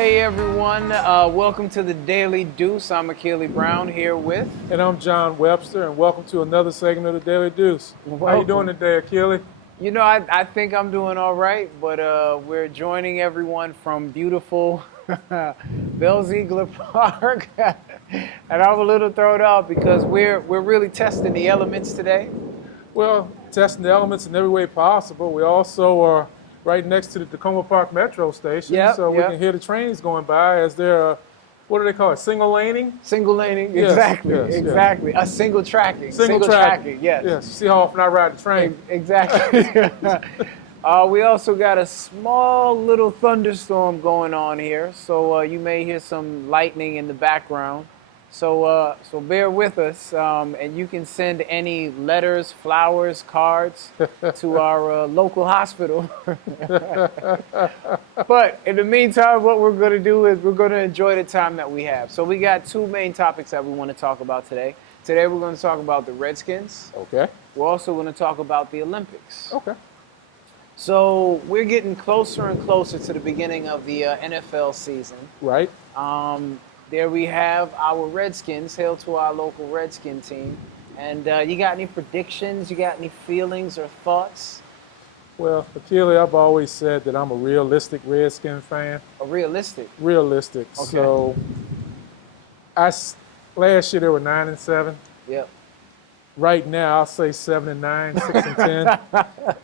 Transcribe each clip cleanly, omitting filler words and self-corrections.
Hey everyone, welcome to the Daily Deuce. I'm Akili Brown here with... And I'm John Webster, and welcome to another segment of the Daily Deuce. How you doing today, Akili? You know, I think I'm doing all right, but we're joining everyone from beautiful Bell Ziegler Park. And I'm a little thrown off because we're really testing the elements today. Well, testing the elements in every way possible. We also are right next to the Tacoma Park Metro Station, so we can hear the trains going by as they're, what do they call it, single laning? Single laning, Yes, exactly, yes, exactly. A single tracking. Single tracking, yes. Yes, see how often I ride the train. Exactly. We also got a small little thunderstorm going on here, so you may hear some lightning in the background. So bear with us, and you can send any letters, flowers, cards to our local hospital. But in the meantime, what we're going to do is we're going to enjoy the time that we have. So we got two main topics that we want to talk about today. Today we're going to talk about the Redskins. Okay. We're also going to talk about the Olympics. Okay. So we're getting closer and closer to the beginning of the NFL season. Right. There we have our Redskins. Hail to our local Redskin team. And you got any predictions? You got any feelings or thoughts? Well, Akili, I've always said that I'm a realistic Redskin fan. A realistic? Realistic. Okay. So, last year they were 9-7. Yep. Right now, I'll say 7-9, 6-10.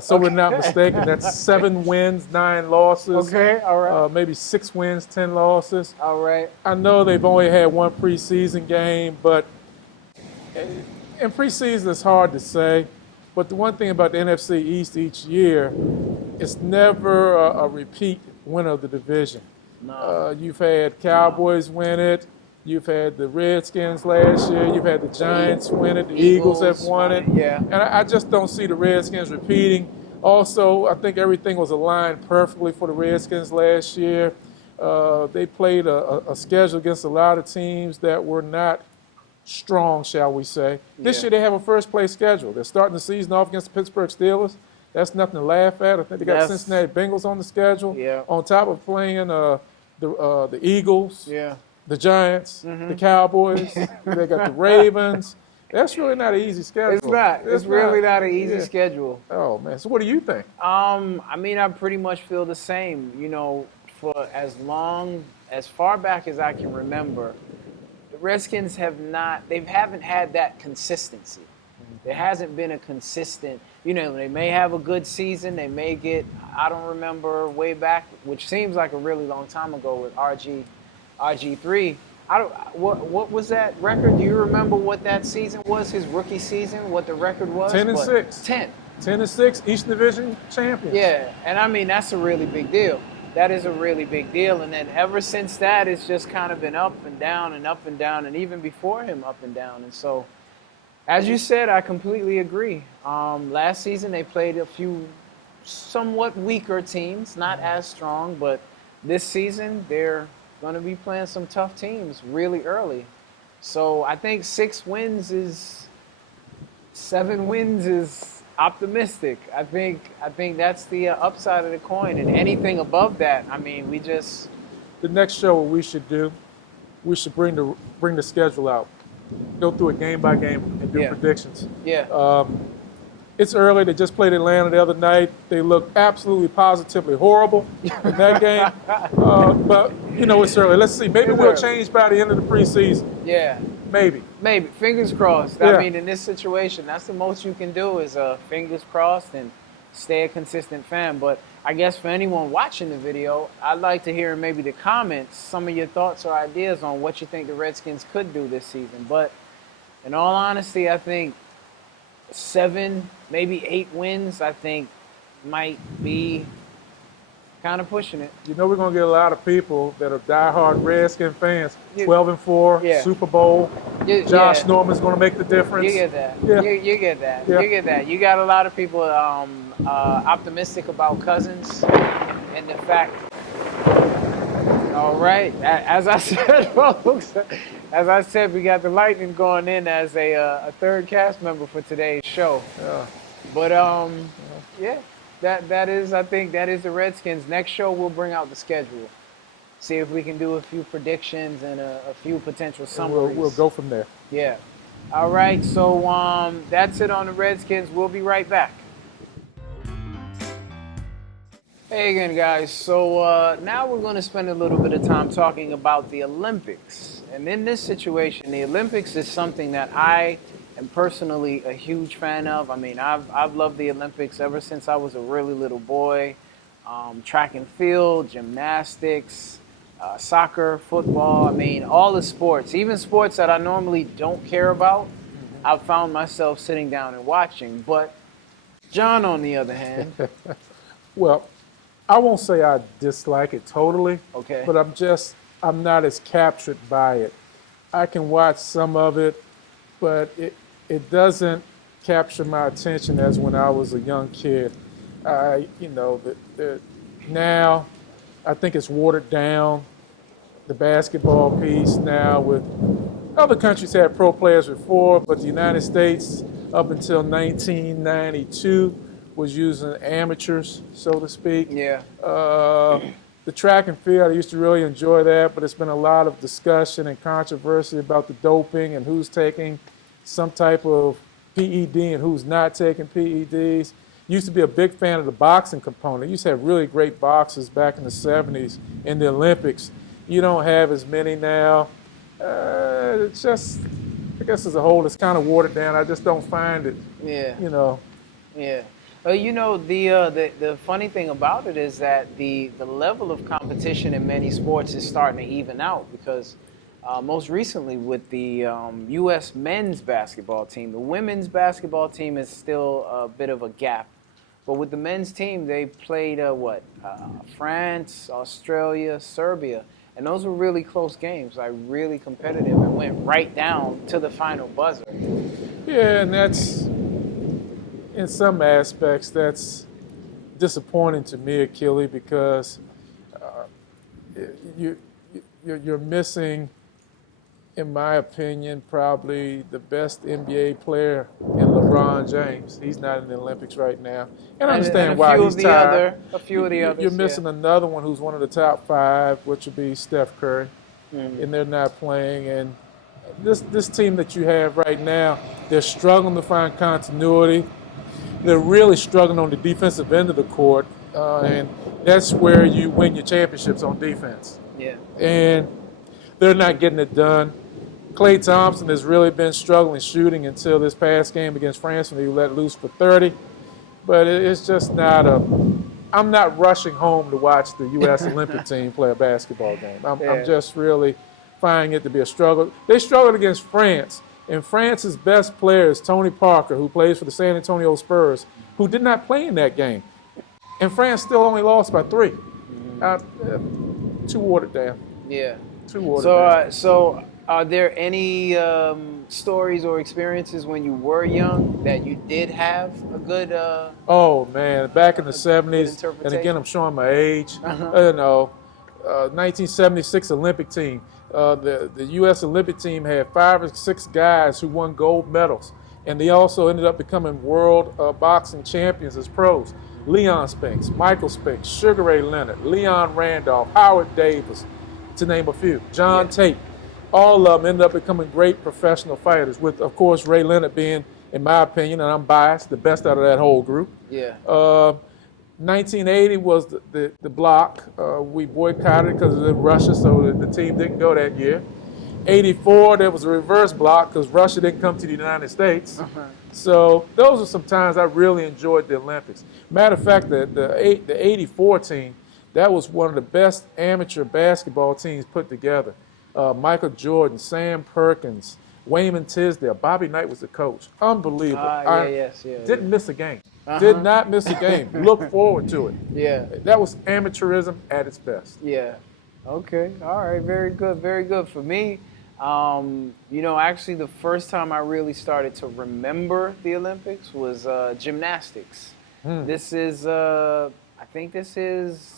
So we're not mistaken. That's 7 wins, 9 losses. Okay, all right. Maybe 6 wins, 10 losses. All right. I know they've only had one preseason game, but in preseason it's hard to say. But the one thing about the NFC East each year, it's never a repeat winner of the division. No. You've had Cowboys win it. You've had the Redskins last year. You've had the Giants win it. The Eagles have won it. Yeah. And I just don't see the Redskins repeating. Also, I think everything was aligned perfectly for the Redskins last year. They played a schedule against a lot of teams that were not strong, shall we say. This year they have a first-place schedule. They're starting the season off against the Pittsburgh Steelers. That's nothing to laugh at. I think they got the Cincinnati Bengals on the schedule. Yeah. On top of playing the Eagles. Yeah. The Giants, the Cowboys, they got the Ravens. That's really not an easy schedule. It's not. It's really not an easy schedule. Oh, man. So what do you think? I mean, I pretty much feel the same. You know, for as far back as I can remember, the Redskins haven't had that consistency. There hasn't been a consistent, they may have a good season. They may get, I don't remember way back, which seems like a really long time ago with RG3. What was that record? Do you remember what that season was? His rookie season, what the record was? 10-6. 10-6, East Division champions. Yeah, and I mean that's a really big deal. That is a really big deal. And then ever since that, it's just kind of been up and down and up and down, and even before him, up and down. And so, as you said, I completely agree. Last season they played a few somewhat weaker teams, not as strong, but this season they're going to be playing some tough teams really early. So I think 7 wins is optimistic. I think that's the upside of the coin. And anything above that, I mean, The next show what we should do, we should bring the schedule out, go through it game by game and do predictions. Yeah. It's early. They just played Atlanta the other night. They look absolutely positively horrible in that game. But, it's early. Let's see. Maybe we'll change by the end of the preseason. Yeah. Maybe. Fingers crossed. Yeah. I mean, in this situation, that's the most you can do is fingers crossed and stay a consistent fan. But I guess for anyone watching the video, I'd like to hear in maybe the comments some of your thoughts or ideas on what you think the Redskins could do this season. But in all honesty, I think 7, maybe 8 wins, I think might be kind of pushing it. We're going to get a lot of people that are diehard Redskin fans. 12-4, Super Bowl. Josh Norman's going to make the difference. You get that. Yeah. You get that. Yeah. You get that. You got a lot of people optimistic about Cousins and the fact. All right. As I said, folks, we got the Lightning going in as a third cast member for today's show. Yeah. But yeah, I think that is the Redskins. Next show we'll bring out the schedule. see if we can do a few predictions and a few potential And summaries. we'll go from there. Yeah. All right. So that's it on the Redskins. We'll be right back. Hey again, guys. So now we're going to spend a little bit of time talking about the Olympics. And in this situation, the Olympics is something that I am personally a huge fan of. I mean, I've loved the Olympics ever since I was a really little boy. Track and field, gymnastics, soccer, football. I mean, all the sports, even sports that I normally don't care about, I've found myself sitting down and watching. But John, on the other hand, Well, I won't say I dislike it totally, okay. but I'm not as captured by it. I can watch some of it, but it doesn't capture my attention as when I was a young kid. Now I think it's watered down, the basketball piece now. With other countries had pro players before, but the United States up until 1992 was using amateurs, so to speak. Yeah. The track and field, I used to really enjoy that, but it's been a lot of discussion and controversy about the doping and who's taking some type of PED and who's not taking PEDs. Used to be a big fan of the boxing component. Used to have really great boxers back in the 70s in the Olympics. You don't have as many now. It's just, I guess as a whole, it's kind of watered down. I just don't find it, Yeah. Yeah. The funny thing about it is that the level of competition in many sports is starting to even out because most recently with the U.S. men's basketball team, the women's basketball team is still a bit of a gap. But with the men's team, they played France, Australia, Serbia. And those were really close games, like really competitive, and went right down to the final buzzer. Yeah, and that's, in some aspects, that's disappointing to me, Achille, because you're missing, in my opinion, probably the best NBA player in LeBron James. He's not in the Olympics right now. And I understand why he's tired. A few of the others. You're missing another one who's one of the top five, which would be Steph Curry, and they're not playing. And this team that you have right now, they're struggling to find continuity. They're really struggling on the defensive end of the court, and that's where you win your championships on defense. Yeah. And they're not getting it done. Klay Thompson has really been struggling shooting until this past game against France when he let loose for 30. But it's just not I'm not rushing home to watch the U.S. Olympic team play a basketball game. I'm just really finding it to be a struggle. They struggled against France, and France's best player is Tony Parker, who plays for the San Antonio Spurs, who did not play in that game. And France still only lost by 3. Too watered down. Yeah. Too watered down. So are there any stories or experiences when you were young that you did have a good? Oh man, back in the '70s, and again I'm showing my age. 1976 Olympic team. The U.S. Olympic team had 5 or 6 guys who won gold medals, and they also ended up becoming world boxing champions as pros. Leon Spinks, Michael Spinks, Sugar Ray Leonard, Leon Randolph, Howard Davis, to name a few. John Tate. All of them ended up becoming great professional fighters, with, of course, Ray Leonard being, in my opinion, and I'm biased, the best out of that whole group. Yeah. 1980 was the block. We boycotted because it was in Russia, so the team didn't go that year. 84, there was a reverse block because Russia didn't come to the United States. So those are some times I really enjoyed the Olympics. Matter of fact, the 84 team, that was one of the best amateur basketball teams put together. Michael Jordan, Sam Perkins, Wayman Tisdale, Bobby Knight was the coach. Unbelievable. Didn't miss a game. Did not miss a game. Look forward to it. Yeah. That was amateurism at its best. Yeah. Okay. All right. Very good. Very good. For me, actually the first time I really started to remember the Olympics was gymnastics. This is, I think this is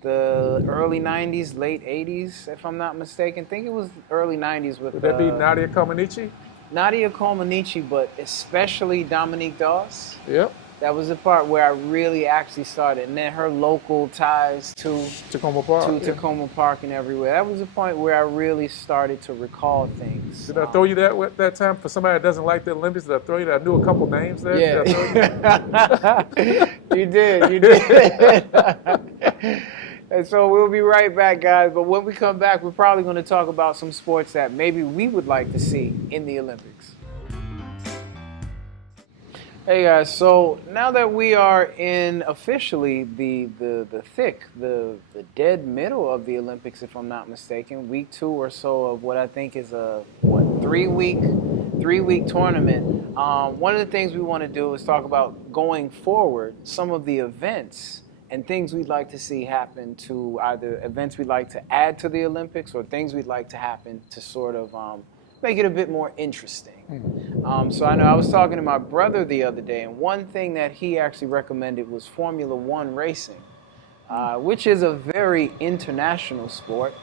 the early 90s, late 80s, if I'm not mistaken. I think it was early 90s with... Would that be Nadia Comaneci? Nadia Comaneci, but especially Dominique Dawes. Yep. That was the part where I really actually started. And then her local ties to Tacoma Park. Yeah. Tacoma Park and everywhere. That was the point where I really started to recall things. Did I throw you that time for somebody that doesn't like the Olympics? Did I throw you that? I knew a couple names there. Yeah. Did I throw you? You did. And so we'll be right back, guys. But when we come back, we're probably going to talk about some sports that maybe we would like to see in the Olympics. Hey guys, so now that we are in officially the dead middle of the Olympics, if I'm not mistaken, week 2 or so of what I think is a 3-week tournament. One of the things we want to do is talk about going forward, some of the events and things we'd like to see happen to either events we'd like to add to the Olympics or things we'd like to happen to sort of make it a bit more interesting. So I know I was talking to my brother the other day, and one thing that he actually recommended was Formula One racing, which is a very international sport.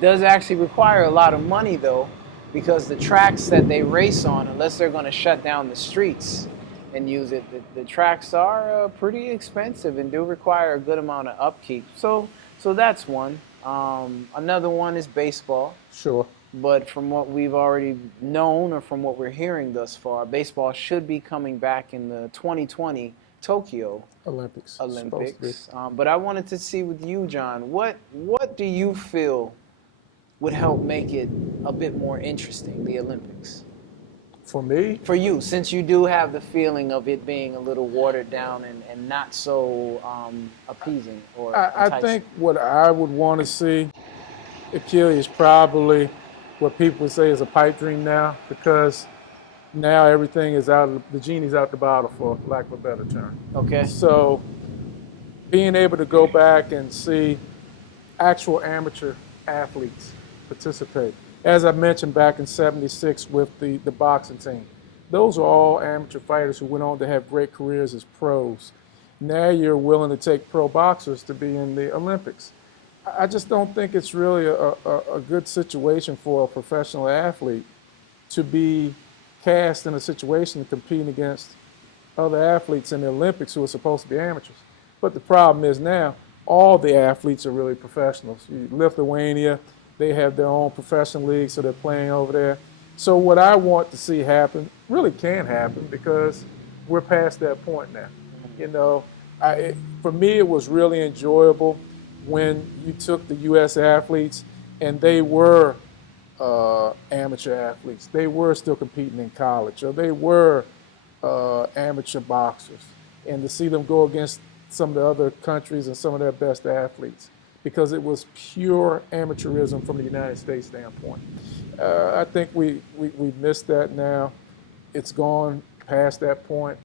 Does actually require a lot of money, though, because the tracks that they race on, unless they're going to shut down the streets and use it, the tracks are pretty expensive and do require a good amount of upkeep. So that's one. Another one is baseball. Sure. But from what we've already known or from what we're hearing thus far, baseball should be coming back in the 2020 Tokyo Olympics. But I wanted to see with you, John, what do you feel would help make it a bit more interesting, the Olympics? For me? For you, since you do have the feeling of it being a little watered down and not so appeasing or I think what I would want to see, Achilles, is probably what people would say is a pipe dream now, because now everything is the genie's out the bottle, for lack of a better term. Okay. So being able to go back and see actual amateur athletes participate. As I mentioned back in '76 with the boxing team, those are all amateur fighters who went on to have great careers as pros. Now you're willing to take pro boxers to be in the Olympics. I just don't think it's really a good situation for a professional athlete to be cast in a situation competing against other athletes in the Olympics who are supposed to be amateurs. But the problem is now all the athletes are really professionals. Lithuania, they have their own professional league, so they're playing over there. So what I want to see happen really can happen, because we're past that point now. You know, for me, it was really enjoyable when you took the U.S. athletes and they were amateur athletes. They were still competing in college, or they were amateur boxers. And to see them go against some of the other countries and some of their best athletes, because it was pure amateurism from the United States standpoint. I think we missed that now. It's gone past that point.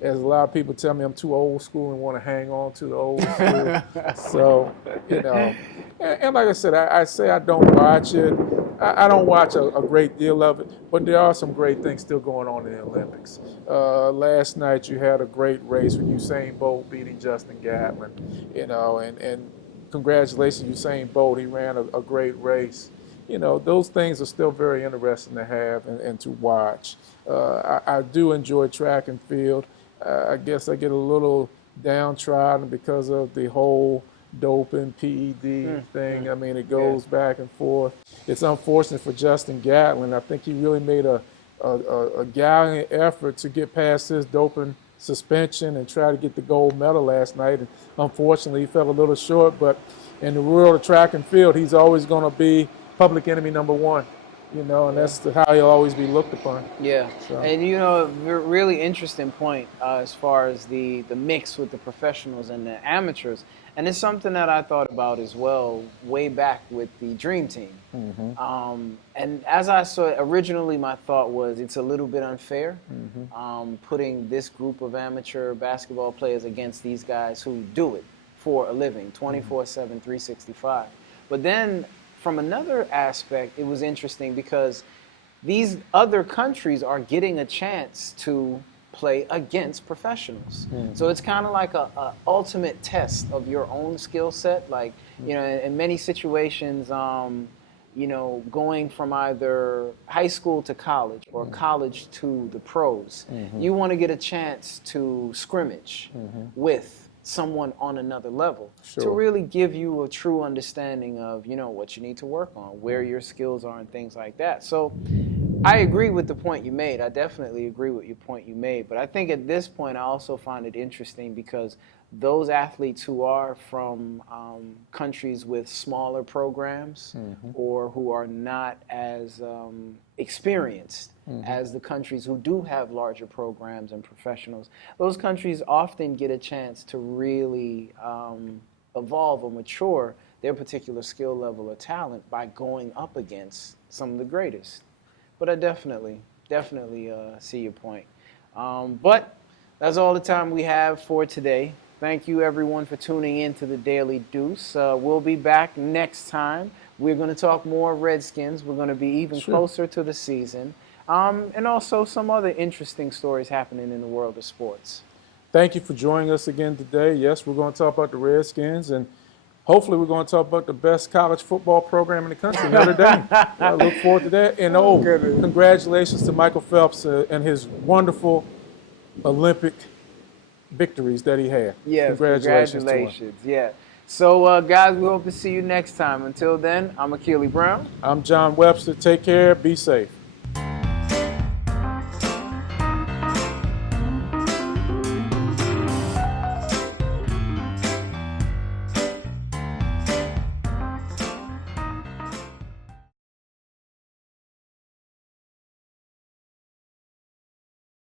As a lot of people tell me, I'm too old school and want to hang on to the old school. So, you know, and like I said, I say I don't watch it. I don't watch a great deal of it, but there are some great things still going on in the Olympics. Last night you had a great race with Usain Bolt beating Justin Gatlin, you know, and congratulations Usain Bolt, he ran a great race. You know, those things are still very interesting to have and to watch. I do enjoy track and field. I guess I get a little downtrodden because of the whole doping, PED thing. I mean, it goes back and forth. It's unfortunate for Justin Gatlin. I think he really made a gallant effort to get past his doping suspension and try to get the gold medal last night. And unfortunately, he fell a little short. But in the world of track and field, he's always going to be public enemy number one. You know, and that's how he'll always be looked upon. Yeah, so. And you know, really interesting point as far as the mix with the professionals and the amateurs. And it's something that I thought about as well way back with the Dream Team. And as I saw it, originally my thought was it's a little bit unfair putting this group of amateur basketball players against these guys who do it for a living, 24/7, 365. But then from another aspect, it was interesting because these other countries are getting a chance to play against professionals. So it's kind of like a ultimate test of your own skill set. Like, you know, in many situations, going from either high school to college or college to the pros, you want to get a chance to scrimmage with someone on another level to Sure. really give you a true understanding of, what you need to work on, where your skills are and things like that. So I agree with the point you made. I definitely agree with your point you made. But I think at this point, I also find it interesting because those athletes who are from countries with smaller programs or who are not as experienced as the countries who do have larger programs and professionals, those countries often get a chance to really evolve or mature their particular skill level or talent by going up against some of the greatest. But I definitely see your point. But that's all the time we have for today. Thank you, everyone, for tuning in to the Daily Deuce. We'll be back next time. We're going to talk more Redskins. We're going to be even closer to the season. And also some other interesting stories happening in the world of sports. Thank you for joining us again today. Yes, we're going to talk about the Redskins, and hopefully we're going to talk about the best college football program in the country Notre Dame. I look forward to that. And congratulations to Michael Phelps and his wonderful Olympic victories that he had. Yes, congratulations to him. Yeah. So, guys, we hope to see you next time. Until then, I'm Akili Brown. I'm John Webster. Take care. Be safe.